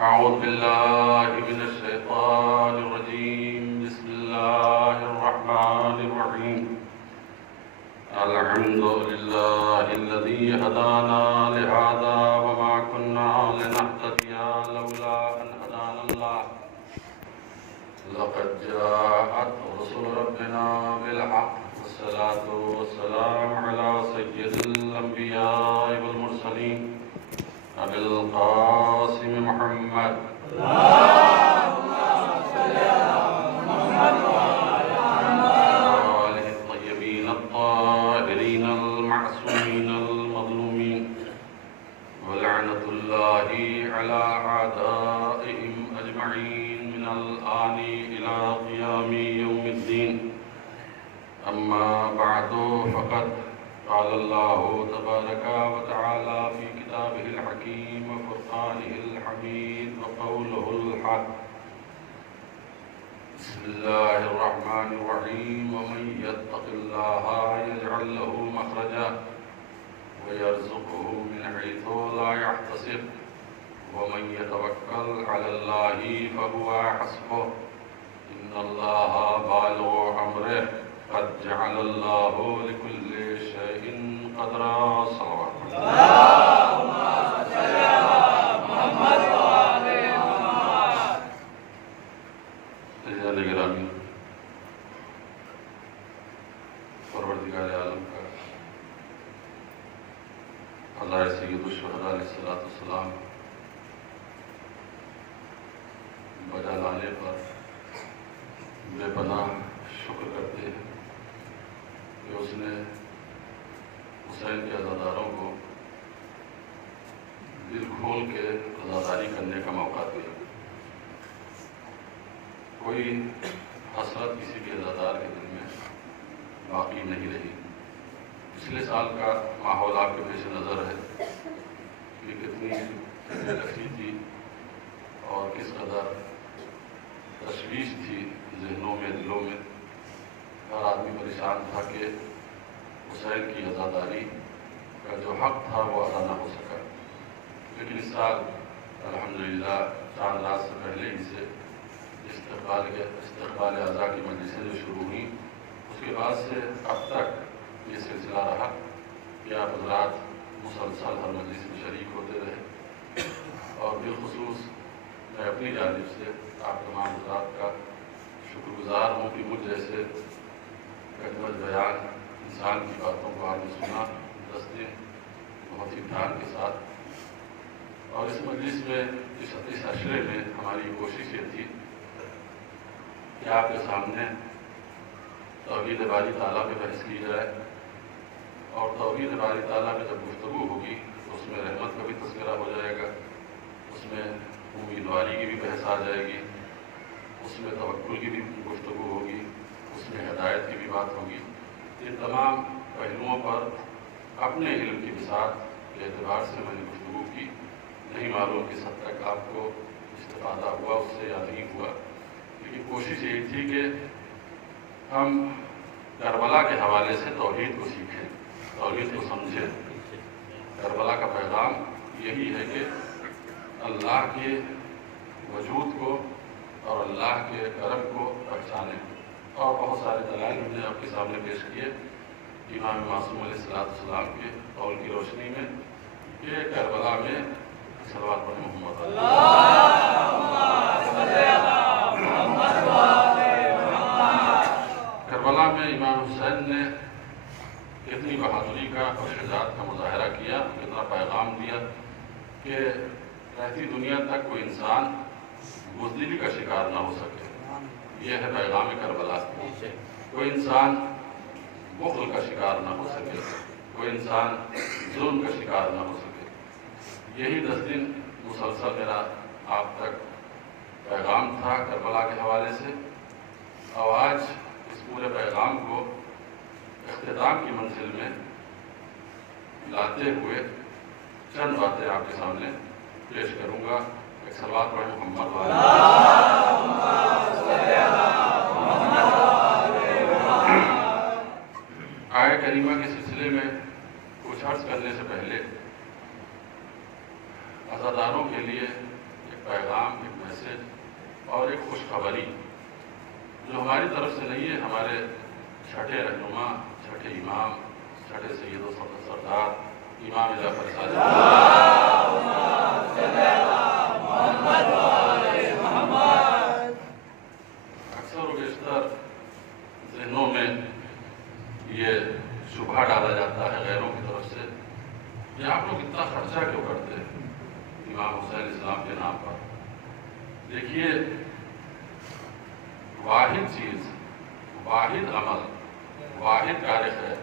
أعوذ بالله من الشيطان الرجيم. بسم الله الرحمن الرحيم. الحمد لله الذي هدانا لهذا وما كنا لنهتدي لولا أن هدانا الله. لقد جاءت رسل ربنا بالحق والصلاة والسلام على سيد الأنبياء والمرسلين أبي القاسم محمد اللهم صل على محمد وعلى آله الطيبين الطاهرين المعصومين المظلومين ولعنة الله على أعدائهم أجمعين من الآن إلى قيام يوم الدين. أما بعد فقد قال الله تبارك وتعالى في كتابه الحكيم وفرقانه الحميد وقوله الحق. بسم الله الرحمن الرحيم. ومن يتق الله يجعل له مخرجا ويرزقه من حيث لا يحتسب ومن يتوكل على الله فهو حسبه إن الله بالغ أمره قد جعل الله لكل شيء قدرا. صلوات اللهم صل على محمد وعلى آله گرامی، پروردگار عالم کا اللہ سید الشہداء علیہ السلام بجا لانے پر بے پناہ شکر کرتے ہیں کہ اس نے حسین کے عزاداروں کو دل کھول کے عزاداری کرنے کا موقع دیا. کوئی حسرت کسی بھی عزادار کے دل میں باقی نہیں رہی. پچھلے سال کا ماحول آپ کے پیش نظر ہے کہ کتنی رکھی تھی اور کس قدر تشویش تھی ذہنوں میں، دلوں میں. ہر آدمی پریشان تھا کہ حسین کی عزاداری کا جو حق تھا وہ ادا نہ ہو سکا. لیکن اس سال الحمدللہ چاند رات سے پہلے ہی سے استقبال اعضاء کی مجلسیں جو شروع ہوئیں، اس کے بعد سے اب تک یہ سلسلہ رہا کہ آپ حضرات مسلسل ہر مجلس میں شریک ہوتے رہے. اور بالخصوص میں اپنی جانب سے آپ تمام حضرات کا شکر گزار ہوں کہ مجھ جیسے کلمت بیان انسان کی باتوں کو آپ نے سنا 10 دن بہت ہی دھیان کے ساتھ. اور اس مجلس میں اس عشرے میں ہماری کوشش یہ تھی کہ آپ کے سامنے توحید باری تعالیٰ پہ بحث کی جائے. اور توحید باری تعالیٰ پہ جب گفتگو ہوگی تو اس میں رحمت کا بھی تذکرہ ہو جائے گا، اس میں امیدواری کی بھی بحث آ جائے گی، اس میں توکل کی بھی گفتگو ہوگی، اس میں ہدایت کی بھی بات ہوگی. ان تمام پہلوؤں پر اپنے علم کی بساط کے اعتبار سے میں نے گفتگو کی. نہیں معلوم کس حد تک آپ کو استفادہ ہوا اس سے یا نہیں ہوا، لیکن کوشش یہی تھی کہ ہم کربلا کے حوالے سے توحید کو سیکھیں، توحید کو سمجھیں. کربلا کا پیغام یہی ہے کہ اللہ کے وجود کو اور اللہ کے کرم کو پہچانیں. اور بہت سارے دلائل ہم نے آپ کے سامنے پیش کیے امام معصوم علیہ السلام کے قول کی روشنی میں کہ کربلا میں صلوات پڑھیں محمد کربلا میں امام حسین نے کتنی بہادری کا اور شجاعت کا مظاہرہ کیا، کتنا پیغام دیا کہ رہتی دنیا تک کوئی انسان بزدلی کا شکار نہ ہو سکے. یہ ہے پیغام کربلا. کوئی انسان بخل کا شکار نہ ہو سکے، کوئی انسان ظلم کا شکار نہ ہو سکے. یہی 10 دن مسلسل میرا آپ تک پیغام تھا کربلا کے حوالے سے. اور آج اس پورے پیغام کو اختتام کی منزل میں لاتے ہوئے چند باتیں آپ کے سامنے پیش کروں گا. ایک صلوات پڑھیں محمد آیہ کریمہ کے سلسلے میں کچھ عرض کرنے سے پہلے عزاداروں کے لیے ایک پیغام، ایک میسج اور ایک خوشخبری جو ہماری طرف سے نہیں ہے، ہمارے چھٹے رہنما، چھٹے امام، چھٹے سید و سردار امام جعفر صادق اکثر و بیشتر ذہنوں میں یہ شبہ ڈالا جاتا ہے غیروں کی طرف سے کہ آپ لوگ اتنا خرچہ کیوں کرتے ہیں امام حسین اسلام کے نام پر. دیکھیے، واحد چیز، واحد عمل، واحد کار خیر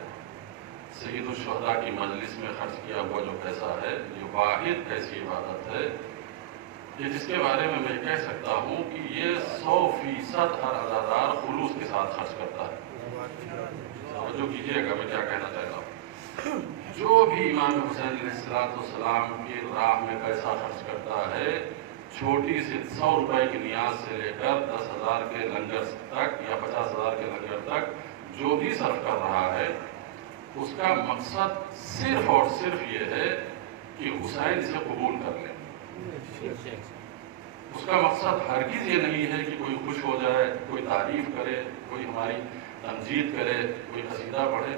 سید الشہداء کی مجلس میں خرچ کیا ہوا جو پیسہ ہے، یہ واحد ایسی عبادت ہے کہ جس کے بارے میں میں کہہ سکتا ہوں کہ یہ 100% ہر عزادار خلوص کے ساتھ خرچ کرتا ہے. جو کیجیے گا میں کیا کہنا چاہتا ہوں. جو بھی امام حسین علیہ السلام کی راہ میں پیسہ خرچ کرتا ہے، چھوٹی سی 100 روپے کی نیاز سے لے کر 10,000 کے لنگر تک یا 50,000 کے لنگر تک جو بھی صرف کر رہا ہے، اس کا مقصد صرف اور صرف یہ ہے کہ حسین اسے قبول کر لے. اس کا مقصد ہرگز یہ نہیں ہے کہ کوئی خوش ہو جائے، کوئی تعریف کرے، کوئی ہماری تنقید کرے، کوئی قصیدہ پڑھے.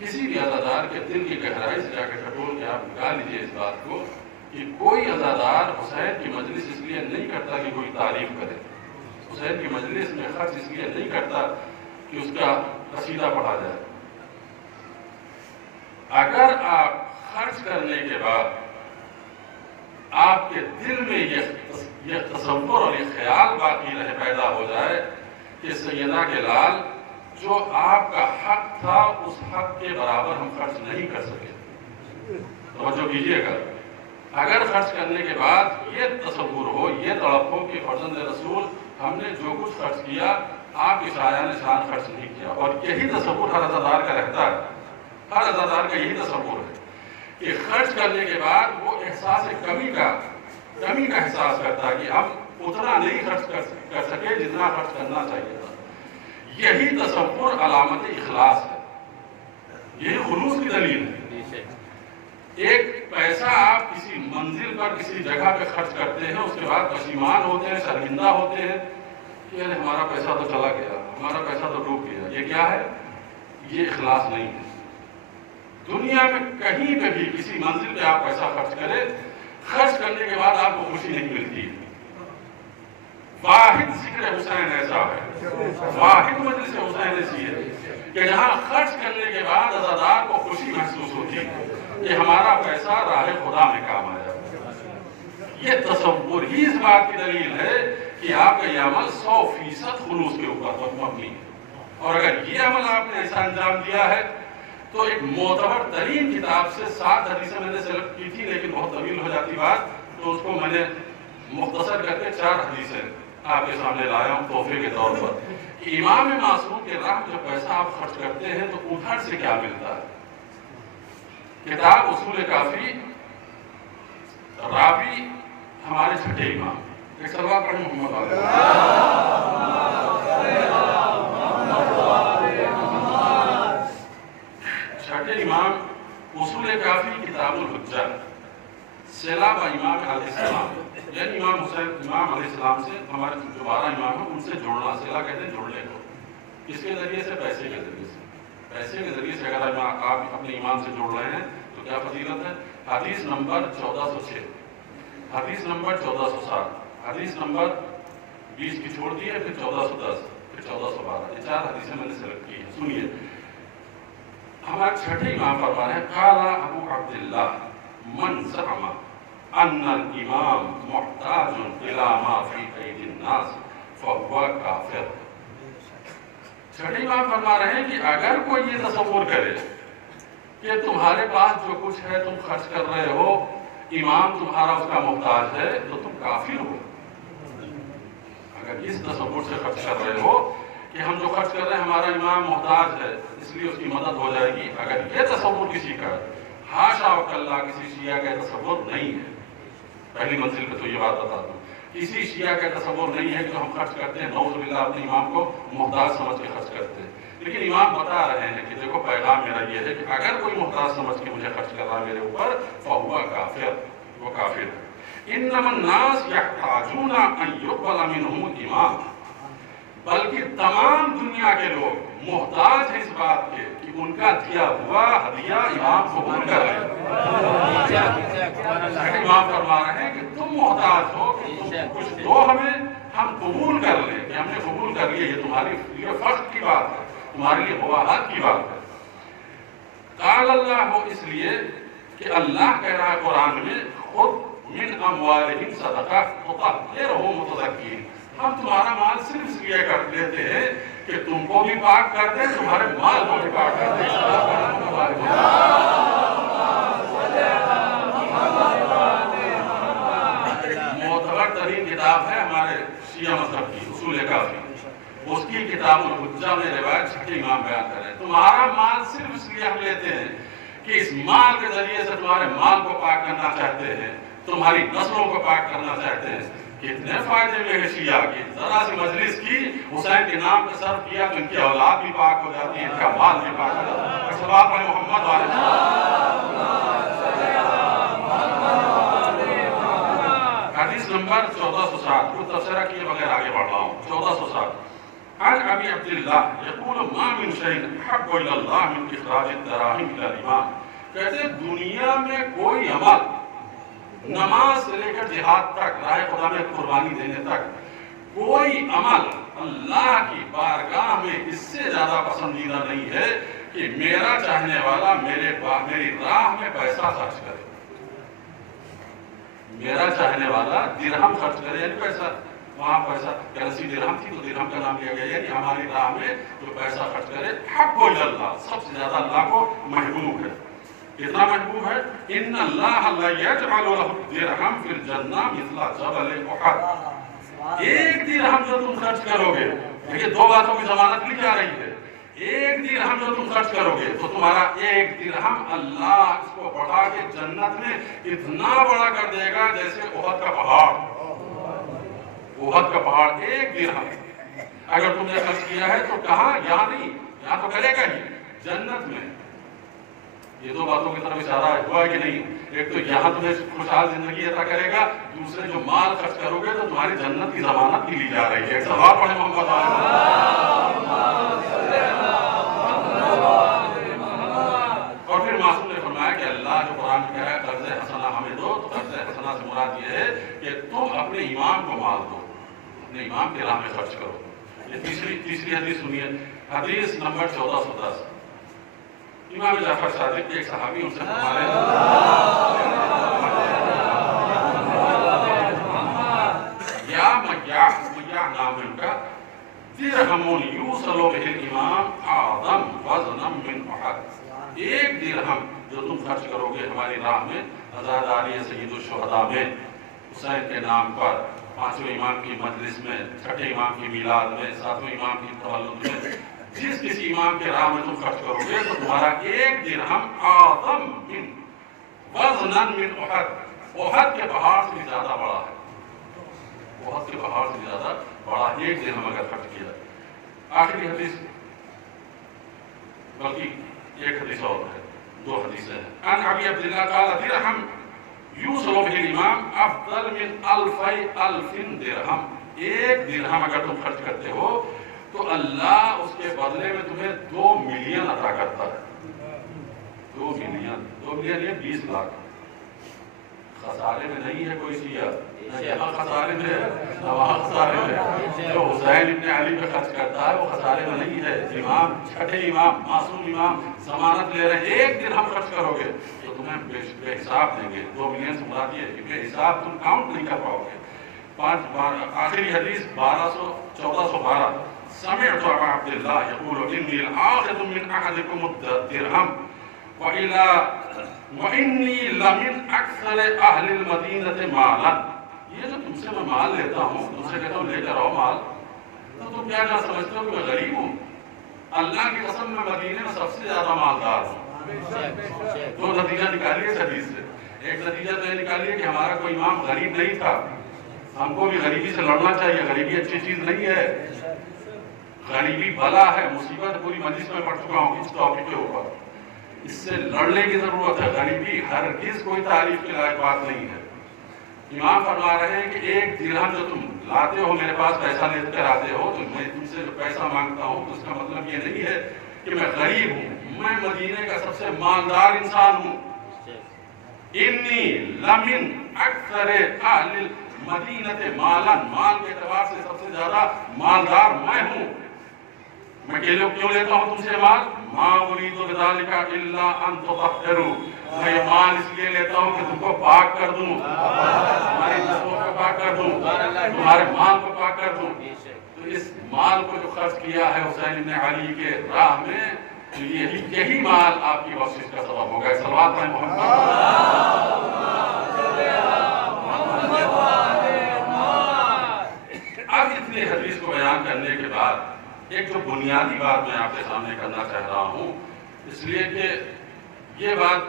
کسی بھی عزادار کے دل کی گہرائی سے جا کے ٹٹول کے آپ نکال لیجیے اس بات کو کہ کوئی عزادار حسین کی مجلس اس لیے نہیں کرتا کہ کوئی تعریف کرے، حسین کی مجلس میں خرچ اس لیے نہیں کرتا کہ اس کا قصیدہ پڑھا جائے. اگر آپ خرچ کرنے کے بعد آپ کے دل میں یہ تصور اور یہ خیال باقی رہے، پیدا ہو جائے کہ سیدہ کے لال جو آپ کا حق تھا اس حق کے برابر ہم خرچ نہیں کر سکے. توجہ کیجیے گا، اگر خرچ کرنے کے بعد یہ تصور ہو، یہ تڑپ ہو کہ فرزند رسول ہم نے جو کچھ خرچ کیا آپ کی شایان شان خرچ نہیں کیا، اور یہی تصور ہر عزادار کا رہتا ہے، ہر عزادار کا یہی تصور ہے کہ خرچ کرنے کے بعد وہ احساس کمی کا احساس کرتا ہے کہ ہم اتنا نہیں خرچ کر سکے جتنا خرچ کرنا چاہیے تھا. یہی تصور علامت اخلاص ہے، یہی خلوص کی دلیل ہے. ایک پیسہ آپ کسی منزل پر کسی جگہ پہ خرچ کرتے ہیں، اس کے بعد پشیمان ہوتے ہیں، شرمندہ ہوتے ہیں کہ ارے ہمارا پیسہ تو چلا گیا، ہمارا پیسہ تو ڈوب گیا. یہ کیا ہے؟ یہ اخلاص نہیں ہے. دنیا میں کہیں پہ بھی کسی منزل پہ آپ پیسہ خرچ کریں، خرچ کرنے کے بعد آپ کو خوشی نہیں ملتی. واحد ذکر حسین ایسا ہے، واحد مجلس حسین ایسی ہے کہ جہاں خرچ کرنے کے بعد عزادار کو خوشی محسوس ہوتی ہے کہ ہمارا پیسہ راہ خدا میں کام آیا. یہ تصور ہی اس بات کی دلیل ہے کہ آپ کا یہ عمل 100% خلوص کے اوپر مبنی ہے. اور اگر یہ عمل آپ نے ایسا انجام دیا ہے تو ایک معتبر ترین کتاب سے 7 حدیثیں میں نے سلیکٹ کی تھی، لیکن بہت طویل ہو جاتی بات، تو اس کو میں نے مختصر کر کے 4 حدیثیں آپ کے سامنے لایا ہوں تحفے کے طور پر کہ امام معصوم کے راہ جو پیسہ آپ خرچ کرتے ہیں تو ادھر سے کیا ملتا ہے. کتاب اصول کافی، راوی ہمارے چھٹے امام، ایک صلوات پڑھیں محمد چھٹے امام اصول کافی کتاب الحجہ، سیلاب امام علیہ السلام، یعنی امام حسین امام علیہ السلام سے ہمارے جو 12 امام ہیں ان سے جوڑنا، سیلا کہتے ہیں جوڑنے کو. اس کے ذریعے سے پیسے کے ذریعے سے اگر آپ اپنے امام سے جوڑ رہے ہیں تو کیا فضیلت ہے. حدیث نمبر 1406، حدیث نمبر 1407، حدیث نمبر 20 کی چھوڑ دی ہے، پھر 1410، پھر 1412، یہ 4 حدیثیں میں نے سلیکٹ کی ہیں. سنیے، ہمارے چھٹے امام فرما رہے ہیں قال ابو عبداللہ من زعم ان الامام محتاج الى ما فی اید الناس فهو کافر. چھٹے امام فرما رہے ہیں کہ اگر کوئی یہ تصور کرے کہ تمہارے پاس جو کچھ ہے تم خرچ کر رہے ہو، امام تمہارا اس کا محتاج ہے، تو تم کافر ہو. اگر اس تصور سے خرچ کر رہے ہو کہ ہم جو خرچ کر رہے ہیں ہمارا امام محتاج ہے اس لیے اس کی مدد ہو جائے گی، اگر یہ تصور کسی کا، حاشا وکلا کسی شیعہ کا تصور نہیں ہے، پہلی منزل پہ تو یہ بات بتا دوں، کسی شیعہ کا تصور نہیں ہے کہ ہم خرچ کرتے ہیں نعوذ باللہ اپنے امام کو محتاج سمجھ کے خرچ کرتے ہیں. لیکن امام بتا رہے ہیں کہ دیکھو پیغام میرا یہ ہے کہ اگر کوئی محتاج سمجھ کے مجھے خرچ کر رہا ہے میرے اوپر فہو کافر، وہ کافر ہے. انما الناس یحتاجون ان یقبل منهم الامام، بلکہ تمام دنیا کے لوگ محتاج ہیں اس بات کے کہ ان کا دیا ہوا ہدیہ امام قبول کر لیں۔ امام فرما رہے ہیں کہ تم محتاج ہو کہ تم کچھ دو ہمیں، ہم قبول کر لیں کہ ہم نے قبول کر لیا، یہ تمہاری لیے فخر کی بات ہے، تمہارے لیے مباحت کی بات ہے۔ قال اللہ، وہ اس لیے کہ اللہ کہہ رہا ہے قرآن میں خود من اموالہم صدقہ تطہرہم وتزکیہم، ہم تمہارا مال صرف اس لیے کر لیتے ہیں کہ تم کو بھی پاک کر دیں، تمہارے مال کو بھی پاک کر دیں۔ معتبر ترین کتاب ہے ہمارے شیعہ مذہب کی اصول کافی، اس کی کتاب الحجہ میں روایت چھٹے امام بیان کر رہے ہیں تمہارا مال صرف اس لیے ہم لیتے ہیں کہ اس مال کے ذریعے سے تمہارے مال کو پاک کرنا چاہتے ہیں، تمہاری نسلوں کو پاک کرنا چاہتے ہیں۔ کتنے فائدے میں ہے شیعہ کی، ذرا سی مجلس کی، حسین کے نام پہ صرف کیا تو ان کی اولاد بھی پاک ہو جاتی ہے، ان کا مال بھی پاک ہو جاتا ہے۔ سباب علی محمد والے حدیث نمبر 1407، کو تفسیرہ کیے بغیر آگے بڑھ رہا ہوں۔ 1407 عن ابی عبداللہ یقول ما من شیء احب الی اللہ من اخراج الدراہم الی الامام، کہتے ہیں دنیا میں کوئی عمل، نماز سے لے کر جہاد تک، راہ خدا میں قربانی دینے تک، کوئی عمل اللہ کی بارگاہ میں اس سے زیادہ پسندیدہ نہیں ہے کہ میرا چاہنے والا میری راہ میں پیسہ خرچ کرے۔ میرا چاہنے والا درہم خرچ کرے، یعنی پیسہ، وہاں پیسہ کرنسی درہم تھی تو درہم کا نام لیا گیا، یعنی ہماری راہ میں جو پیسہ خرچ کرے، حق الی اللہ، سب سے زیادہ اللہ کو محبوب ہے۔ کتنا محبوب ہے؟ ان اللہ لا یجعل له الدرہم فی الجنہ مثل جبل احد، ایک درہم جو تم خرچ کرو گے، دیکھیے دو باتوں کی ضمانت لی جا رہی ہے، ایک درہم جو تم خرچ کرو گے تو تمہارا ایک درہم اللہ اس کو بڑھا کے جنت میں اتنا بڑا کر دے گا جیسے احد کا پہاڑ، احد کا پہاڑ ایک درہم اگر تم نے خرچ کیا ہے تو کہاں؟ یہاں نہیں، یہاں تو کرے گا ہی، جنت میں۔ یہ دو باتوں کی طرف اشارہ ہوا کہ نہیں؟ ایک تو یہاں تمہیں خوشحال زندگی عطا کرے گا، دوسرے جو مال خرچ کرو گے تو تمہاری جنت کی ضمانت بھی لی جا رہی ہے۔ سلوات پڑھیں محمد اور پھر معصوم نے فرمایا کہ اللہ جو قرآن میں کہہ رہا ہے قرض حسنہ ہمیں دو، تو قرض حسنہ سے مراد یہ ہے کہ تم اپنے امام کو مال دو، اپنے امام کے راہ میں خرچ کرو۔ یہ تیسری حدیث سنیے، حدیث نمبر 1410، امام جعفر صادق کے ایک صحابی ان سے فرماتے ہیں یا میاح نام ان کا، درہم یوصل بہ الامام اعظم وزنا من احد، ایک درہم جو تم خرچ کرو گے ہماری راہ میں، عزاداری سید الشہداء میں، حسین کے نام پر، پانچویں امام کی مجلس میں، چھٹے امام کی میلاد میں، ساتویں امام کی تولد میں، جس کسی امام کے راہ میں تم خرچ کرو گے تو تمہارا ایک درہم اعظم من وزنا من احد، احد کے پہاڑ سے زیادہ بڑا ہے، احد کے پہاڑ سے زیادہ بڑا ایک درہم اگر خرچ کیا۔ آخری حدیث، بلکہ ایک حدیث اور ہے، دو حدیثیں ہیں۔ عن ابی عبداللہ قال درہم یوصل بہ الامام افضل من الف درہم، ایک درہم اگر تم خرچ کرتے ہو تو اللہ اس کے بدلے میں تمہیں 2 ملین عطا کرتا ہے۔ 2 ملین یہ 20 لاکھ، خسارے میں نہیں ہے کوئی شیعہ، نہ یہاں خسارے میں ہے نہ وہاں خسارے میں ہے۔ جو حسین ابن علی پہ خرچ کرتا ہے وہ خسارے میں نہیں ہے۔ امام، چھٹے امام، معصوم امام ضمانت لے رہے ہیں، ایک درہم خرچ کرو گے تو تمہیں بے حساب دیں گے۔ 2 ملین سے مراد یہ ہے کہ بے حساب تم کاؤنٹ نہیں کر پاؤ گے۔ آخری حدیث 1412، سمعت ابا عبداللہ یقول انی الآخذ من احدکم الدرہم وانی لمن اکثر اہل المدینہ مالا، یہ جو تم سے میں مال لیتا ہوں، تم سے کہتا ہوں لے کر آؤ مال، تو تم کیا نہ سمجھتے ہو کہ میں غریب ہوں؟ اللہ کی قسم میں مدینے میں سب سے زیادہ مالدار ہوں۔ دو نتیجہ نکالیے اس حدیث سے، ایک نتیجہ تو یہ نکالیے کہ ہمارا کوئی امام غریب نہیں تھا، ہم کو بھی غریبی سے لڑنا چاہیے، غریبی اچھی چیز نہیں ہے، غریبی بلا ہے، مصیبت پوری مجلس میں پڑھ چکا ہوں اس ٹاپک کے اوپر، اس سے لڑنے کی ضرورت ہے۔ غریبی ہرگز کوئی تعریف کے لائق بات نہیں ہے، امام فرما رہے ہیں کہ ایک درہم جو تم لاتے ہو میرے پاس پیسہ لے کر آتے ہو تو میں تم سے جو پیسہ مانگتا ہوں تو اس کا مطلب یہ نہیں ہے کہ میں غریب ہوں، میں مدینے کا سب سے مالدار انسان ہوں. انی لمن اکثر اہل المدینۃ مالا، مال کے اعتبار سے سب سے زیادہ مالدار میں ہوں. میں کیوں لیتا ہوں تم سے مال؟ ما اريد بذلك الا ان تطهروا، میں یہ مال اس لیے لیتا ہوں کہ تم کو پاک کر دوں، تمہارے جسموں کو پاک کر دوں، تمہارے مال کو پاک کر دوں. تو اس مال کو جو خرچ کیا ہے حسین بن علی کے راہ میں، تو یہی مال آپ کی بخشش کا سبب ہوگا. صلوات پڑھیں محمد. اب اتنی حدیث کو بیان کرنے کے بعد ایک جو بنیادی بات میں آپ کے سامنے کرنا چاہ رہا ہوں، اس لیے کہ یہ بات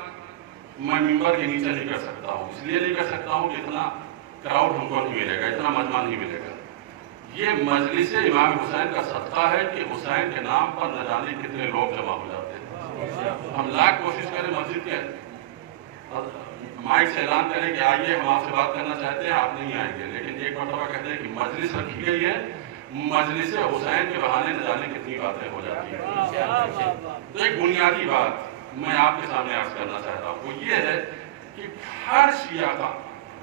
میں ممبر کے نیچے نہیں کر سکتا ہوں، اس لیے نہیں کر سکتا ہوں کہ اتنا کراؤڈ ہم کو نہیں ملے گا، اتنا مجمع نہیں ملے گا. یہ مجلس امام حسین کا صدقہ ہے کہ حسین کے نام پر نہ جانے کتنے لوگ جمع ہو جاتے ہیں. ہم لاکھ کوشش کریں مسجد کے مائک سے اعلان کریں کہ آئیے ہم آپ سے بات کرنا چاہتے ہیں، آپ نہیں آئیں گے. لیکن ایک مرتبہ کہتے ہیں کہ مجلس رکھی گئی ہے، مجلس حسین کے بہانے نہ جانے کتنی باتیں ہو جاتی ہیں. تو ایک بنیادی بات میں آپ کے سامنے عرض کرنا چاہتا ہوں، وہ یہ ہے کہ ہر شیعہ کا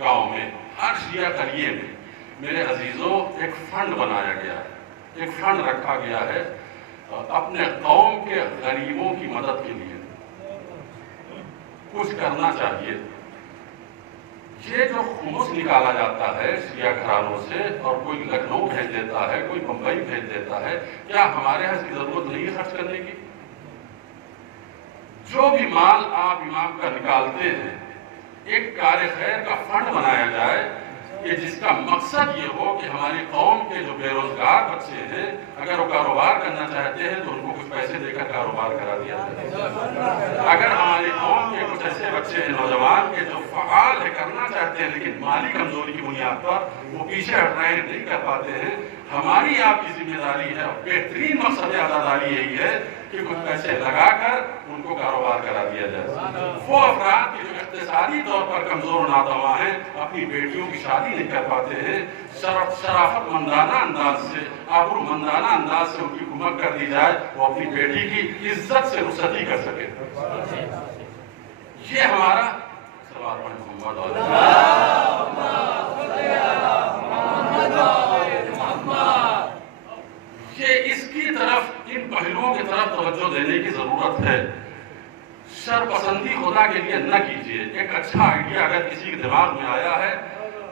گاؤں میں، ہر شیعہ قریے میں میرے عزیزوں ایک فنڈ بنایا گیا ہے، ایک فنڈ رکھا گیا ہے اپنے قوم کے غریبوں کی مدد کے لیے. کچھ کرنا چاہیے. یہ جو خمس نکالا جاتا ہے شیعہ گھرانوں سے اور کوئی لکھنؤ بھیج دیتا ہے، کوئی بمبئی بھیج دیتا ہے، کیا ہمارے یہاں اس کی ضرورت نہیں ہے خرچ کرنے کی؟ جو بھی مال آپ امام کا نکالتے ہیں، ایک کار خیر کا فنڈ بنایا جائے کہ جس کا مقصد یہ ہو کہ ہماری قوم کے جو بے روزگار بچے ہیں، اگر وہ کاروبار کرنا چاہتے ہیں تو ان کو کچھ پیسے دے کر کاروبار کرا دیا جائے. اگر ہماری قوم کے کچھ ایسے بچے ہیں نوجوان کے جو فعال ہے، کرنا چاہتے ہیں لیکن مالی کمزوری کی بنیاد پر وہ پیچھے ہٹ رہے ہیں، نہیں کر پاتے ہیں، ہماری آپ کی ذمہ داری ہے اور بہترین مقصد عزاداری یہی ہے کہ کچھ پیسے لگا کر ان کو کاروبار کرا دیا جائے. وہ افراد کے جو اقتصادی طور پر کمزور و ناتواں ہیں، اپنی بیٹیوں کی شادی نہیں کر پاتے ہیں، شرافت مندانہ انداز سے، آبرو مندانہ انداز سے ان کی کمک کر دی جائے، وہ اپنی بیٹی کی عزت سے رخصتی کر سکے. یہ ہمارا سوال ہے. محمد یہ اس کی طرف، ان پہلوؤں کی طرف توجہ دینے کی ضرورت ہے. شر پسندی خدا کے لیے نہ کیجیے. ایک اچھا آئیڈیا اگر کسی کے دماغ میں آیا ہے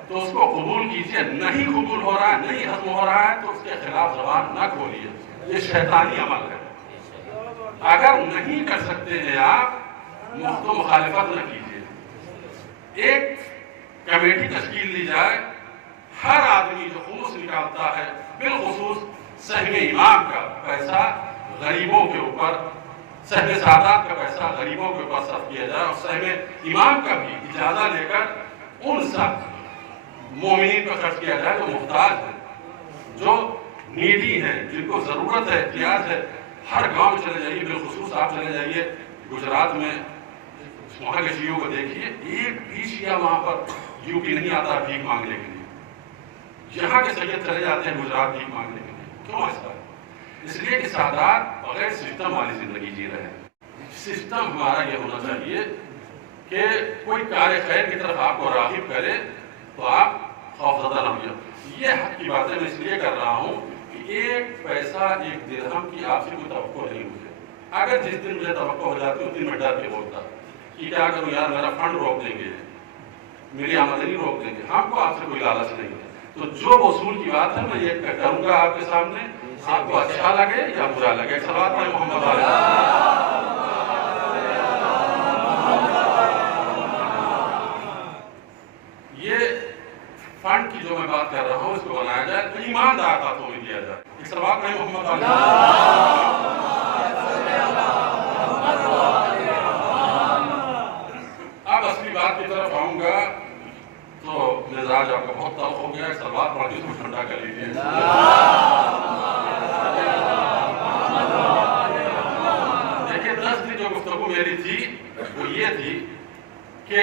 تو اس کو قبول کیجیے. نہیں قبول ہو رہا ہے، نہیں ہضم ہو رہا ہے تو اس کے خلاف زبان نہ کھولیے. یہ شیطانی عمل ہے. اگر نہیں کر سکتے ہیں آپ، تو مخالفت نہ کیجیے. ایک کمیٹی تشکیل لی جائے، ہر آدمی جو خمس نکالتا ہے، بالخصوص سہم امام کا پیسہ غریبوں کے اوپر، سہم سادات کا پیسہ غریبوں کے اوپر صرف کیا جائے اور سہم امام کا بھی اجازہ لے کر ان سب مومنین پر خرچ کیا جائے جو محتاج ہیں، جو نیڈی ہیں، جن کو ضرورت ہے، احتیاج ہے. ہر گاؤں میں چلے جائیے، بالخصوص آپ چلے جائیے گجرات میں، وہاں کے شیعوں کو دیکھیے، ایک بھی شیعہ وہاں پر یو پی نہیں آتا بھیک مانگنے کے لیے. یہاں کے سید چلے جاتے ہیں گجرات بھیک مانگنے کے لیے. کیوں ایسا ہے؟ اس لیے کہ سادات بغیر سسٹم والی زندگی جی رہے ہیں. سسٹم ہمارا یہ ہونا چاہیے کہ کوئی کار خیر کی طرف آپ کو راغب کرے تو آپ خوفزدہ نہ ہوئے. یہ حق کی باتیں میں اس لیے کر رہا ہوں کہ ایک پیسہ، ایک درہم کی آپ سے کوئی توقع نہیں مجھے. اگر جس دن مجھے توقع ہو جاتی اس دن میں ڈر کے بولتا کہ کیا کروں یار، میرا فنڈ روک دیں گے، میری آمدنی روک دیں گے. ہم کو آپ سے کوئی لالچ نہیں ہے. تو جو وصول کی بات ہے میں یہ کروں گا آپ کے سامنے، آپ کو اچھا لگے یا برا لگے. صلوات پڑھیں محمد علیہ. یہ فنڈ کی جو میں بات کر رہا ہوں اس کو بنایا جائے تو ایماندار ہاتھوں میں دیا جائے. صلوات پڑھیں محمد علیہ. اب اصلی بات کی طرف آؤں گا تو مزاج آپ کا بہت تلخ ہو گیا ہے. صلوات پڑھ کے اس کو ٹھنڈا کر لیجیے. دیکھیے 10 دن جو گفتگو میری تھی وہ یہ تھی کہ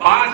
5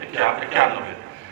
91,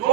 2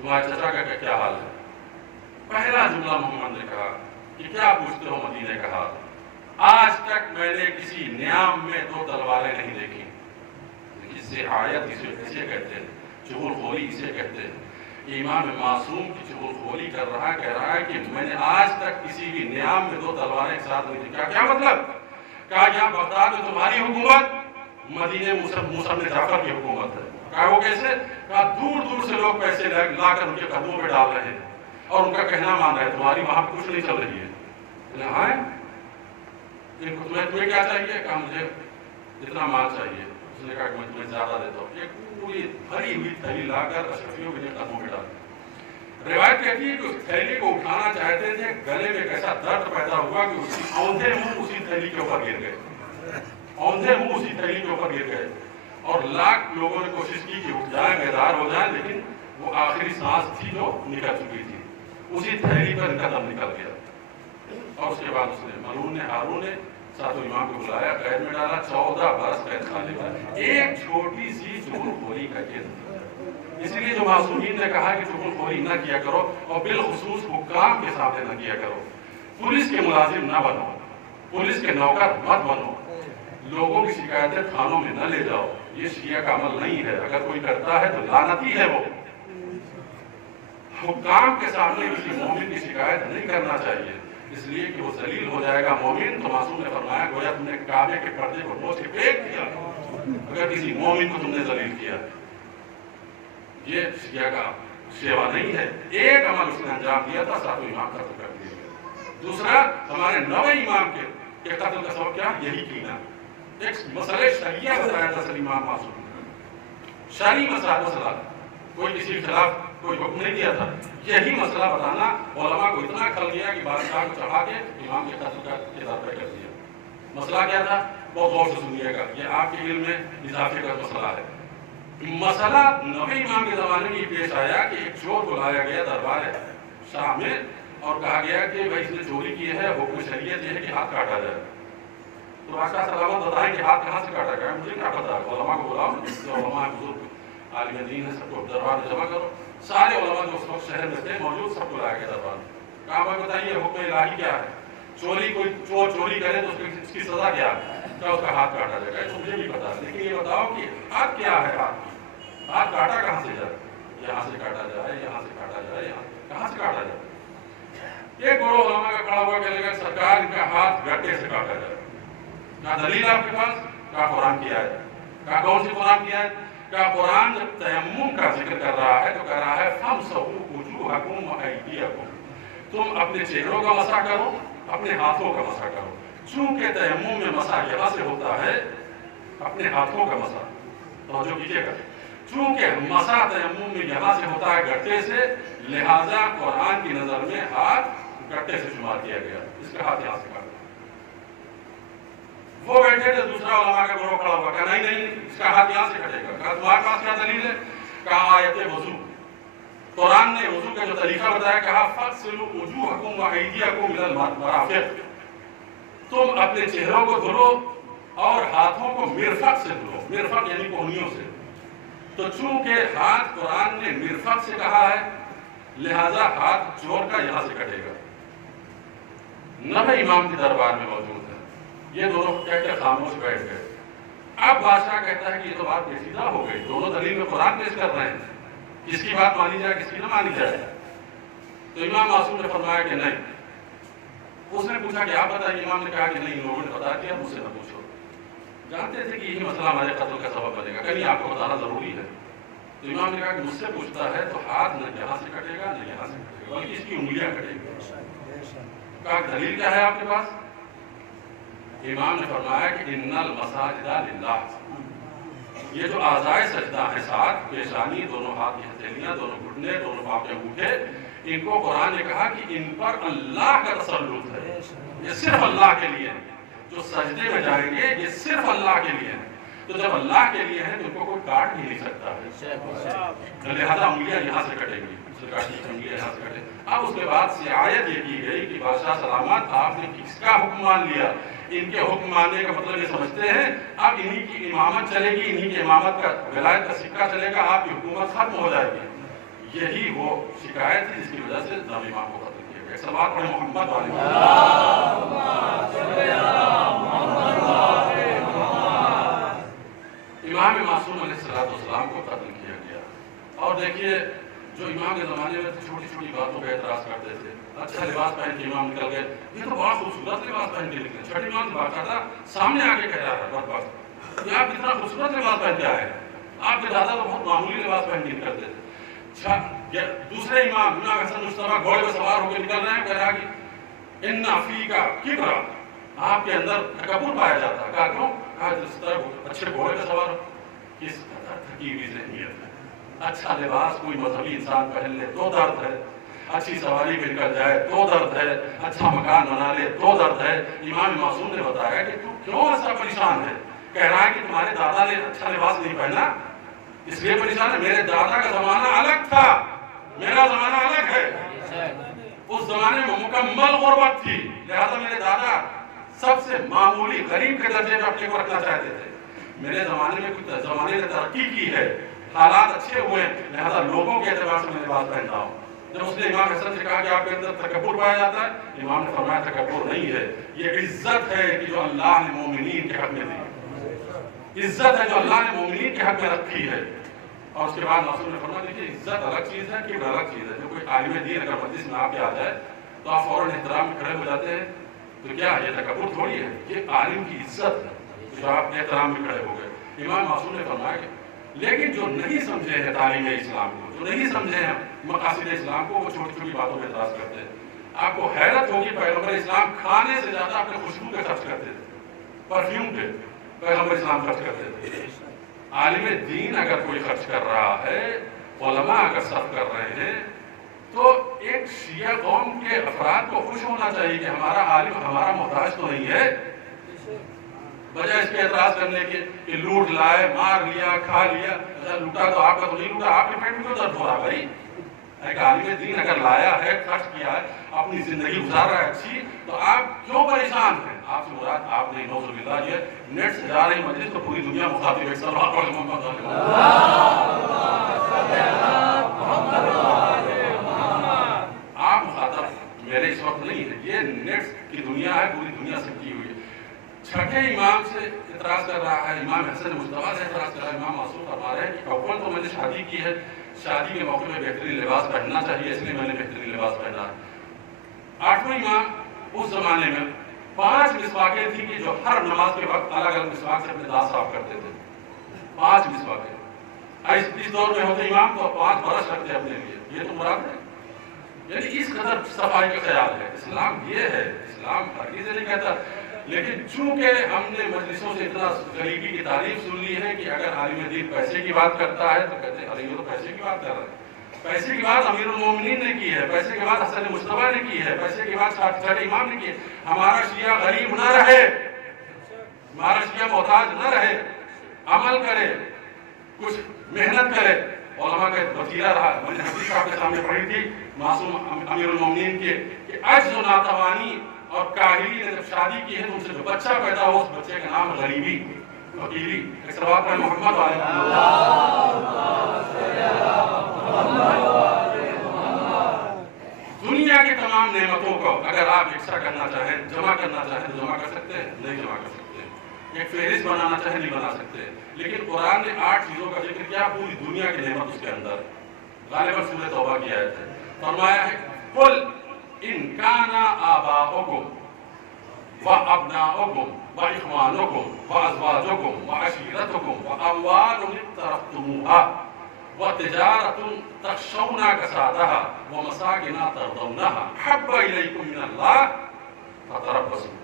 تمہارے چچا کا کیا حال ہے؟ پہلا جملہ محمد نے کہا کہ کیا پوچھتے ہو مدینے کا حال؟ آج تک میں نے کسی نیام میں 2 تلواریں نہیں دیکھی. اسے آیت اسے کہتے ہیں، چغل خوری اسے کہتے ہیں. امام معصوم کی چغل خوری کر رہا کہہ رہا ہے کہ میں نے آج تک کسی بھی نیام میں 2 تلواریں ایک ساتھ نہیں دیکھی. کیا مطلب؟ کہا یہاں بغداد میں تمہاری حکومت، مدینے موسیٰ بن جعفر کی حکومت ہے. کہا وہ کیسے؟ کہا دور دور سے لوگ پیسے لا کر ان کے قدموں پہ ڈال رہے ہیں اور ان کا کہنا مان رہے ہیں تمہاری وہاں کچھ نہیں چل رہی ہے. ہاں تمہیں کیا چاہیے؟ کہا مجھے اتنا مال چاہیے. اس نے کہا کہ میں تمہیں زیادہ دیتا ہوں. ایک پوری بھری ہوئی تھیلی لا کر اشرفیوں کے قدموں پہ ڈال. روایت کہتی ہے کہ اس تھیلی کو اٹھانا چاہتے تھے، گلے میں ایک ایسا درد پیدا ہوا کہ اس کی اوندھے منہ اسی تھیلی کے اوپر گر گئے. اوندھے منہ اسی تھیلی کے اوپر گر گئے اور لاکھ لوگوں نے کوشش کی کہ اٹھ جائیں، بیدار ہو جائیں، لیکن وہ آخری سانس تھی جو نکل چکی تھی. اسی تھیلی پر ان کا دم نکل گیا. اور اس کے بعد اس نے ملعون نے ہارون نے ساتوں امام کو بلایا، قید میں ڈالا. 14 برس قید خانے کا ایک چھوٹی سی چغل خوری کا قید. اسی لیے جو معصومین نے کہا کہ چغل خوری نہ کیا کرو اور بالخصوص حکام کے سامنے نہ کیا کرو. پولیس کے ملازم نہ بنو، پولیس کے نوکر مت بنو، لوگوں کی شکایتیں تھانوں میں نہ لے جاؤ. یہ شیعہ کا عمل نہیں ہے. اگر کوئی کرتا ہے تو لعنتی ہے. وہ حکام کے سامنے کسی مومن کی شکایت نہیں کرنا چاہیے، اس لیے کہ وہ ذلیل ہو جائے گا مومن. تو معصوم نے فرمایا گویا تم نے کعبے کے پردے کو نوچ کے پھینک دیا اگر کسی مومن کو تم نے ذلیل کیا. یہ شیعہ کا سیوا نہیں ہے. ایک عمل اس نے انجام دیا تھا، ساتوں امام قتل کر دیا. دوسرا، ہمارے 9 امام کے قتل کا سبب کیا؟ یہی کینہ. ایک مسئلہ شریعہ بتایا تھا سلیم امام معصوم نے. شرعی مسئلہ، کوئی کسی کے خلاف کوئی حکم نہیں دیا تھا. یہی مسئلہ بتانا علماء کو اتنا کھل گیا کہ بادشاہ کو چڑھا کے امام کے قتل کا کتاب طے کر دیا. مسئلہ کیا تھا؟ بہت غور سے سنیے گا، یہ آپ کے علم میں اضافے کا مسئلہ ہے. مسئلہ 9 امام کے زمانے میں یہ پیش آیا کہ ایک چور کو لایا گیا دربار شاہ میں اور کہا گیا کہ بھائی اس نے چوری کی ہے، حکم شریعت یہ ہے کہ ہاتھ کاٹا جائے. تو بادشاہ سلامت بتائیں کہ ہاتھ کہاں سے کاٹا گیا؟ مجھے کیا پتا. علماء کو بلاؤ، علماء بزرگ عالم دین ہے، سب کو دربار میں جمع کرو. سارے علماء جو اس وقت شہر میں تھے موجود، سب کو لایا گیا دربار میں. کہا بھائی بتائیے حکم الہی کیا ہے؟ کوئی چور چوری کرے تو اس کی سزا کیا ہے؟ کیا اس کا ہاتھ کاٹا جائے گا؟ مجھے بھی پتا، لیکن یہ بتاؤ کہ ہاتھ کیا ہے؟ ہاتھ کاٹا کہاں سے جائے؟ یہاں سے کاٹا جائے، یہاں سے کاٹا جائے، یہاں کہاں سے کاٹا جائے؟ ایک گروہ علماء کا کھڑا ہوا کہنے لگا سرکار ان کا ہاتھ گڈھے سے کاٹا جائے. کہا دلیل آپ کے پاس؟ کہا قرآن کی آیت. کہا کون سی قرآن کی آیت؟ کہا قرآن جب تیمم کا ذکر کر رہا ہے تو کہہ رہا ہے فَامْسَحُوا وُجُوهَكُمْ وَأَيْدِيَكُمْ. تم اپنے چہروں کا مسح کرو، اپنے ہاتھوں کا مسح کرو. چونکہ تیمم میں مسح یہاں سے ہوتا ہے، اپنے ہاتھوں کا مسح. توجہ کیجیے گا، چونکہ مسح تیمم میں یہاں سے ہوتا ہے گٹے سے، لہذا قرآن کی نظر میں ہاتھ گٹے سے شمار کیا گیا. اس کا ہاتھ یہاں سے کاٹا. وہ بیٹھے تھے، دوسرا علماء کا گروہ کھڑا ہوا. کہا نہیں اس کا ہاتھ یہاں سے کٹے گا. کہا تمہارے پاس کیا دلیل ہے؟ کہا آیت وضو. قرآن نے وضو کا جو طریقہ بتایا، کہا فَاغْسِلُوا وُجُوهَكُمْ وَأَيْدِيَكُمْ إِلَى الْمَرَافِقِ. تم اپنے چہروں کو دھلو اور ہاتھوں کو مرفق سے دھلو. مرفق یعنی کوہنیوں سے. تو چونکہ ہاتھ قرآن نے مرفق سے کہا ہے، لہذا ہاتھ چور کا یہاں سے کٹے گا. 9 امام کے دربار میں موجود ہیں. یہ دونوں کہہ کے خاموش بیٹھ گئے. اب بادشاہ کہتا ہے کہ یہ تو بات پیچیدہ ہو گئی. دونوں دلیل میں قرآن پیش کر رہے ہیں، کس کی بات مانی جائے کس کی نہ مانی جائے. تو امام معصوم نے فرمایا کہ نہیں. اس نے پوچھا کہ آپ بتائیے. امام نے کہا کہ نہیں، لوگوں نے بتا دیا، مجھ سے نہ پوچھو. جانتے تھے کہ یہی مسئلہ ہمارے قتل کا سبب بنے گا، کہیں آپ کو بتانا ضروری ہے. تو امام نے کہا کہ مجھ سے پوچھتا ہے تو ہاتھ نہ یہاں سے کٹے گا نہ یہاں سے کٹے گا، بلکہ اس کی انگلیاں کٹے گی. کہا دلیل کیا ہے آپ کے پاس؟ امام نے فرمایا کہ ان المساجد للہ. یہ جو اعضائے سجدہ ہیں، 7 پیشانی، دونوں ہاتھ کی ہتھیلیاں، دونوں گھٹنے، دونوں پاؤں کے انگوٹھے، ان کو قرآن نے کہا کہ ان پر اللہ کا تسلط ہے. یہ صرف اللہ کے لیے ہے. جو سجدے میں جائیں گے یہ صرف اللہ کے لیے ہے. تو جب اللہ کے لیے ہے تو ان کو کوئی کاٹ بھی نہیں سکتا ہے. لہذا انگلیاں یہاں سے کٹیں گی. انگلیاں یہاں سے کٹیں. اب اس کے بعد سیاحت یہ کی گئی کہ بادشاہ سلامت آپ نے کس کا حکم مان لیا؟ ان کے حکم ماننے کا مطلب یہ سمجھتے ہیں اب انہی کی امامت چلے گی، انہی کی امامت کا ولایت کا سکہ چلے گا، آپ کی حکومت ختم ہو جائے گی. یہی وہ شکایت تھی جس کی وجہ سے نبی امام کو قتل کیا گیا. صلوات پڑھیں محمد والے. امام معصوم علیہ السلام کو قتل کیا گیا. اور دیکھیے جو امام کے زمانے میں چھوٹی چھوٹی باتوں پہ اعتراض کرتے تھے. اچھا لباس پہن کے امام نکل گئے, یہ تو بہت خوبصورت لباس پہن کے نکلے. چھٹی امام بات کرتا سامنے آ کے کہہ رہا ہے بہت بات کہ آپ کتنا خوبصورت لباس پہن کے آئے ہیں, آپ کے دادا تو بہت معمولی لباس پہن کے نکلتے تھے. دوسرے امام حسن مصطفیٰ گھوڑے پہ سوار ہو کے نکل رہے ہیں, کہہ رہا کہ ان فیکا کبرا, آپ کے اندر تکبر پایا جاتا ہے. کہا کیوں؟ کہا جس طرح اچھے گھوڑے پہ سوار ہو. کس قدر تھکی ہوئی ذہنیت ہے. اچھا لباس کوئی مذہبی انسان پہن لے تو درد ہے, اچھی سواری پہ نکل جائے تو درد ہے, اچھا مکان بنا لے تو درد ہے. امام معصوم نے بتایا کہ تو کیوں ایسا پریشان ہے؟ کہہ رہا ہے کہ تمہارے دادا نے اچھا لباس نہیں پہنا اس لیے پریشان ہے. میرے دادا کا زمانہ الگ تھا, میرا زمانہ الگ ہے. اس زمانے میں مکمل غربت تھی, لہذا میرے دادا سب سے معمولی غریب کے درجے میں اپنے کو رکھنا چاہتے تھے. میرے زمانے میں کچھ زمانے نے ترقی کی ہے, حالات اچھے ہوئے, لہذا لوگوں کے اعتبار سے میں لباس پہنتا ہوں. جب اس نے امام حسن سے کہا کہ آپ کے اندر تکبر پایا جاتا ہے, امام نے فرمایا تکبر نہیں ہے, یہ عزت ہے کہ جو اللہ نے مومنین کے حق میں دی, عزت ہے جو اللہ نے مومنین کے حق میں رکھی ہے. اور اس کے بعد معصوم نے فرمایا دیکھیے عزت الگ چیز ہے, کبر الگ چیز ہے. جو کوئی عالم دین اگر مجلس میں آپ کے آ جائے تو آپ فوراً احترام میں کھڑے ہو جاتے ہیں, تو کیا یہ تکبر تھوڑی ہے, یہ عالم کی عزت ہے جو آپ احترام میں کھڑے ہو گئے. امام معصوم نے فرمایا کہ لیکن جو نہیں سمجھے ہیں تعلیم اسلام کو, جو نہیں سمجھے ہیں مقاصد اسلام کو, وہ چھوٹی چھوٹی باتوں پہ اعتراض کرتے ہیں. آپ کو حیرت ہوگی پیغمبر اسلام کھانے سے زیادہ اپنے خوشبو پہ خرچ کرتے تھے, پرفیوم پہ پیغمبر اسلام خرچ کرتے تھے. عالم دین اگر کوئی خرچ کر رہا ہے, علماء اگر صرف کر رہے ہیں, تو ایک شیعہ قوم کے افراد کو خوش ہونا چاہیے کہ ہمارا عالم ہمارا محتاج تو نہیں ہے. بجائے اس پہ اعتراض کرنے کے کہ لوٹ لائے, مار لیا, کھا لیا. لوٹا تو آپ کا تو نہیں لوٹا, آپ کے پیٹ میں کیوں درد ہو رہا بھائی؟ ایک عالم دین اگر لایا ہے, خرچ کیا ہے, اپنی زندگی گزار رہا ہے اچھی, تو آپ کیوں پریشان ہیں؟ آپ سے مراد آپ نے نوز باللہ یہ نیٹ سے جا رہی مجلس تو پوری دنیا مخاطب ہے. صلوات پڑھیں محمد والے. آپ مخاطب میرے اس وقت نہیں ہے, یہ نیٹ کی دنیا ہے, پوری دنیا سے کی ہوئی ہے. چھٹے امام سے اعتراض کر رہا ہے, امام حسن مصطفیٰ سے اعتراض کر رہا ہے. امام معصوم فرما رہے ہیں کہ اول تو میں نے شادی کی ہے, شادی کے موقع میں بہترین لباس پہننا چاہیے, اس لیے میں نے بہترین لباس پہنا ہے. آٹھویں امام اس زمانے میں 5 مسواکیں تھی کہ جو ہر نماز کے وقت الگ الگ مسواک سے اپنے دانت صاف کرتے تھے. 5 مسواکیں. اس دور میں ہوتے امام تو 5 برش رکھتے اپنے لیے. یہ تو مراد ہے, یعنی اس قدر صفائی کا خیال ہے. اسلام یہ ہے, اسلام ہرگز نہیں کہتا. لیکن چونکہ ہم نے مجلسوں سے اتنا غریبی کی تعریف سن لی ہے کہ اگر عالم دین پیسے کی بات کرتا ہے تو کہتے ہیں ارے یہ تو پیسے کی بات کر رہا ہے. پیسے کی بات امیر المومنین نے کی ہے, پیسے کی بات حسن مصطفیٰ نے کی ہے, پیسے کی بات چھٹے امام نے کی ہے. ہمارا شیعہ غریب نہ رہے, ہمارا شیعہ محتاج نہ رہے, عمل کرے, کچھ محنت کرے. علماء کا وسیلہ رہا, میں نے حدیث صاحب کے سامنے پڑھی تھی معصوم امیر المومنین کے کہ عجز و ناتوانی اور کاہلی نے جب شادی کی ہے تو ان سے جو بچہ پیدا ہو اس بچے کا نام غریبی, فقیری. صلوات پڑھیں محمد والے. دنیا کی تمام نعمتوں کو اگر آپ اکٹھا کرنا چاہیں, جمع کرنا چاہیں تو جمع کر سکتے ہیں, نہیں جمع کر سکتے. ایک فہرست بنانا چاہیں نہیں بنا سکتے. لیکن قرآن نے 8 چیزوں کا ذکر کیا, پوری دنیا کی نعمت اس کے اندر. غالباً سورہ توبہ کی آیت ہے, فرمایا ہے قل ان کان آباؤکم وابناؤکم واخوانکم وازواجکم وعشیرتکم واموال اقترفتموها وتجارة تخشون کسادها ومساکن ترضونها احب الیکم من اللہ فتربصوا.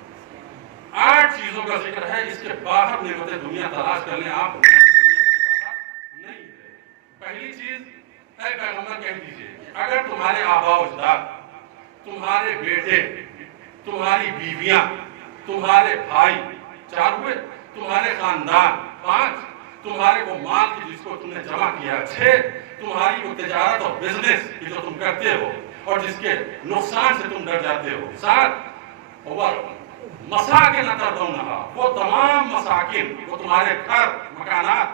8 چیزوں کا ذکر ہے, اس کے باہر نعمت دنیا تلاش کر لیں آپ, دنیا اس کے باہر نہیں ہے. پہلی چیز اے پیغمبر کہہ دیجئے کہ اگر تمہارے آباء و اجداد, تمہارے بیٹے, تمہاری بیویاں, تمہارے بھائی 4 ہوئے, تمہارے خاندان 5, تمہارے وہ مال کی جس کو تم نے جمع کیا 6, تمہاری وہ تجارت اور بزنس کی جو تم کرتے ہو اور جس کے نقصان سے تم ڈر جاتے ہو 7, اور مساکن ترضونها, وہ تمام مساکن, وہ تمہارے گھر مکانات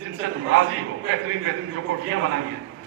جن سے تم راضی ہو, بہترین جو کوٹھیاں بنائی ہیں,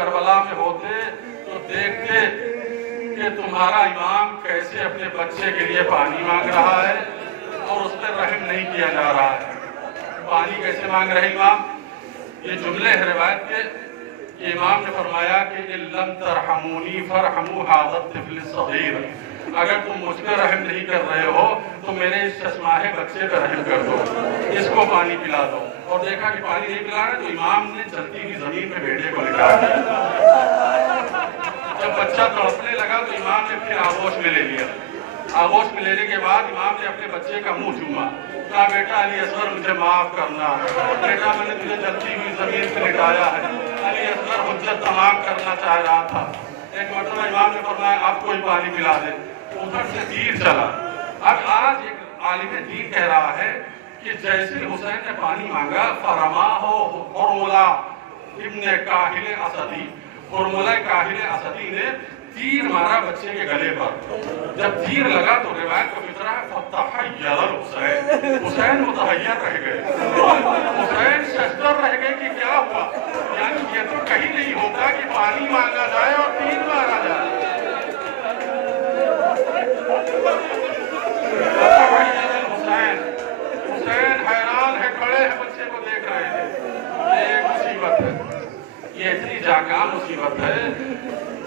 کربلا میں ہوتے تو دیکھتے کہ تمہارا امام کیسے اپنے بچے کے لیے پانی مانگ رہا ہے اور اس پر رحم نہیں کیا جا رہا ہے۔ پانی کیسے مانگ رہے امام؟ یہ جملے ہیں روایت کے کہ امام نے فرمایا کہ ان لم ترحمونی فرحموا ھذا الطفل الصغیر، اگر تم مجھ پہ رحم نہیں کر رہے ہو تو میرے اس چشماہے بچے پہ رحم کر دو، اس کو پانی پلا دو۔ اور دیکھا کہ پانی نہیں پلا رہے تو امام نے جلتی ہوئی زمین پہ بیٹے کو لٹا دیا۔ جب بچہ تڑپنے لگا تو امام نے پھر آغوش میں لے لیا۔ آغوش میں لینے کے بعد امام نے اپنے بچے کا منہ چوما، کہا بیٹا علی اصغر مجھے معاف کرنا، بیٹا میں نے تجھے جلتی ہوئی زمین پہ لٹایا ہے، علی اصغر حجت تمام کرنا چاہ رہا تھا۔ ایک مرتبہ امام نے فرمایا اب کوئی پانی پلا دے، ادھر سے تیر چلا۔ اب آج ایک عالم دین کہہ رہا ہے کہ جیسے حسین نے پانی مانگا فرماہ حرملہ ابن کاہل اسدی، حرملہ کاہل اسدی نے تیر مارا بچے کے گلے پر۔ جب تیر لگا تو روایت کو فطرہ ہے فتحیر الحسین، حسین متحیر رہ گئے، حسین ششدر رہ گئے کہ کیا ہوا، یعنی یہ تو کہیں نہیں ہوتا کہ پانی مانگا جائے اور تیر مارا جائے۔ حسین حیران ہے، کھڑے ہیں بچے کو دیکھ رہے ہیں۔ یہ ایک مصیبت ہے، یہ اتنی جاکام مصیبت ہے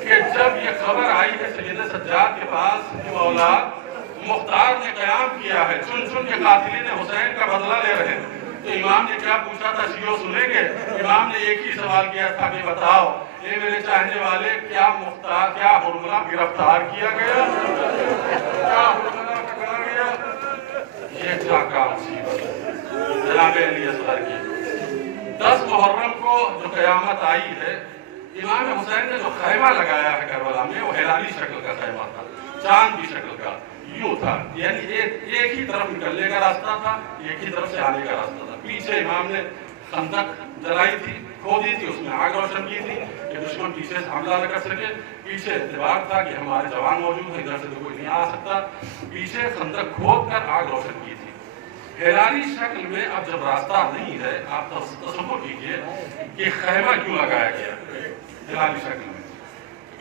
کہ جب یہ خبر آئی ہے سید سجاد کے پاس کہ مولا مختار نے قیام کیا ہے، چن چن کے قاتلین حسین کا بدلہ لے رہے ہیں، تو امام نے کیا پوچھا تھا شیعوں سنیں گے؟ امام نے ایک ہی سوال کیا تھا کہ بتاؤ اے میرے چاہنے والے کیا مختار، کیا حرملہ گرفتار کیا گیا؟ کیا حرملہ پکڑا گیا؟ یہ جاکام مصیبت ہے جناب علی اصغر کی۔ 10 محرم کو جو قیامت آئی ہے، امام حسین نے جو خیمہ لگایا ہے کربلا میں وہ ہلالی شکل کا خیمہ تھا، چاند کی شکل کا، یوں تھا، یعنی ایک ہی طرف نکلنے کا راستہ تھا، ایک ہی طرف سے آنے کا راستہ تھا۔ پیچھے امام نے خندق جلائی تھی، کھودی تھی، اس میں آگ روشن کی تھی کہ دشمن پیچھے سے حملہ نہ کر سکے۔ پیچھے دیوار تھا کہ ہمارے جوان موجود ہیں، ادھر سے تو کوئی نہیں آ سکتا، پیچھے خندق کھود کر آگ روشن کی تھی۔ ہلالی شکل میں اب جب راستہ نہیں ہے، آپ تصور کیجئے کہ خیمہ کیوں لگایا گیا ہلالی شکل میں۔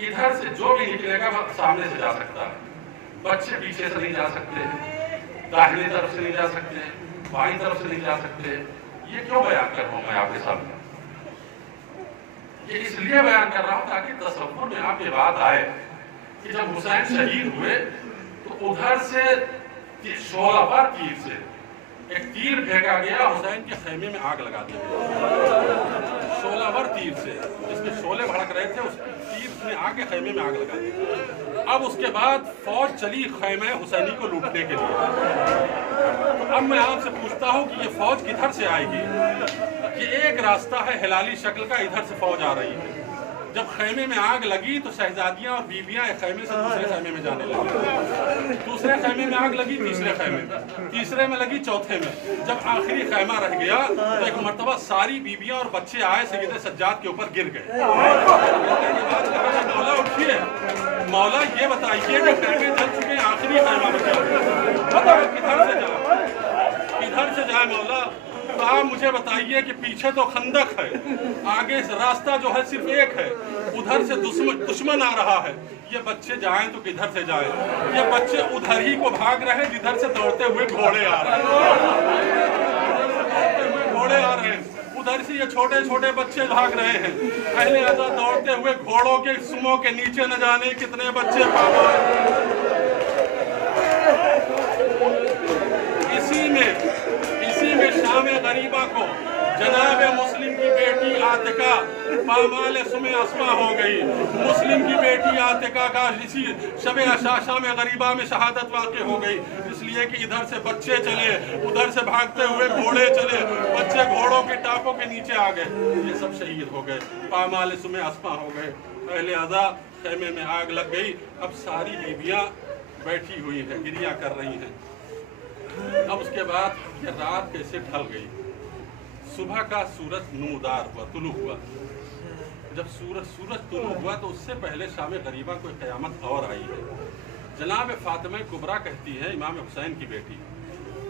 ادھر سے جو بھی نکلے گا وہ سامنے سے جا سکتا ہے، بچے پیچھے سے نہیں جا سکتے، داہنی طرف سے نہیں جا سکتے، بائیں طرف سے نہیں جا سکتے۔ یہ کیوں بیان کر رہا ہوں میں آپ کے سامنے؟ یہ اس لیے بیان کر رہا ہوں تاکہ تصور میں آپ یہ بات آئے کہ جب حسین شہید ہوئے تو ادھر سے شعلہ ور تیر سے ایک تیر پھینکا گیا، حسین کے خیمے میں آگ لگا دی گئی، شعلہ ور تیر سے، جس میں شعلے بھڑک رہے تھے، اس تیر نے آگ کے خیمے میں آگ لگا دی۔ اب اس کے بعد فوج چلی خیمہ حسینی کو لوٹنے کے لیے۔ تو اب میں آپ سے پوچھتا ہوں کہ یہ فوج کدھر سے آئے گی؟ یہ ایک راستہ ہے ہلالی شکل کا، ادھر سے فوج آ رہی ہے۔ جب خیمے میں آگ لگی تو شہزادیاں اور بیویاں ایک خیمے سے دوسرے خیمے میں جانے لگی، دوسرے خیمے میں آگ لگی، تیسرے خیمے میں، تیسرے میں لگی، چوتھے میں، جب آخری خیمہ رہ گیا تو ایک مرتبہ ساری بیویاں اور بچے آئے سید سجاد کے اوپر گر گئے۔ مولا اٹھیے، مولا یہ بتائیے کہ خیمے جل چکے، آخری خیمہ بچا ہے، کدھر سے جائے، کدھر سے جائے مولا؟ تو آپ مجھے بتائیے کہ پیچھے تو خندق ہے، آگے سے راستہ جو ہے صرف ایک ہے، ادھر سے دشمن آ رہا ہے، یہ بچے جائیں تو کدھر سے جائیں؟ یہ بچے ادھر ہی کو بھاگ رہے ہیں جدھر سے دوڑتے ہوئے گھوڑے آ رہے ہیں، ادھر سے یہ چھوٹے چھوٹے بچے بھاگ رہے ہیں، اہل عزا دوڑتے ہوئے گھوڑوں کے سموں کے نیچے نہ جانے کتنے بچے پاگل ہیں۔ اسی میں شام غریبہ کو جناب مسلم کی بیٹی عاتقہ پامال سم اسما ہو گئی۔ مسلم کی بیٹی عاتقہ کا اسی شب شام غریبہ میں شہادت واقع ہو گئی، اس لیے کہ ادھر سے بچے چلے، ادھر سے بھاگتے ہوئے گھوڑے چلے، بچے گھوڑوں کے ٹاپوں کے نیچے آ گئے، یہ سب شہید ہو گئے، پامال سم اسما ہو گئے۔ اہل عزا خیمے میں آگ لگ گئی، اب ساری بیویاں بیٹھی ہوئی ہیں، گریہ کر رہی ہیں۔ اب اس کے بعد یہ رات کیسے ڈھل گئی، صبح کا سورج نمودار ہوا، طلوع ہوا۔ جب سورج طلوع ہوا تو اس سے پہلے شام غریبہ کوئی قیامت اور آئی ہے۔ جناب فاطمہ کبریٰ کہتی ہے، امام حسین کی بیٹی،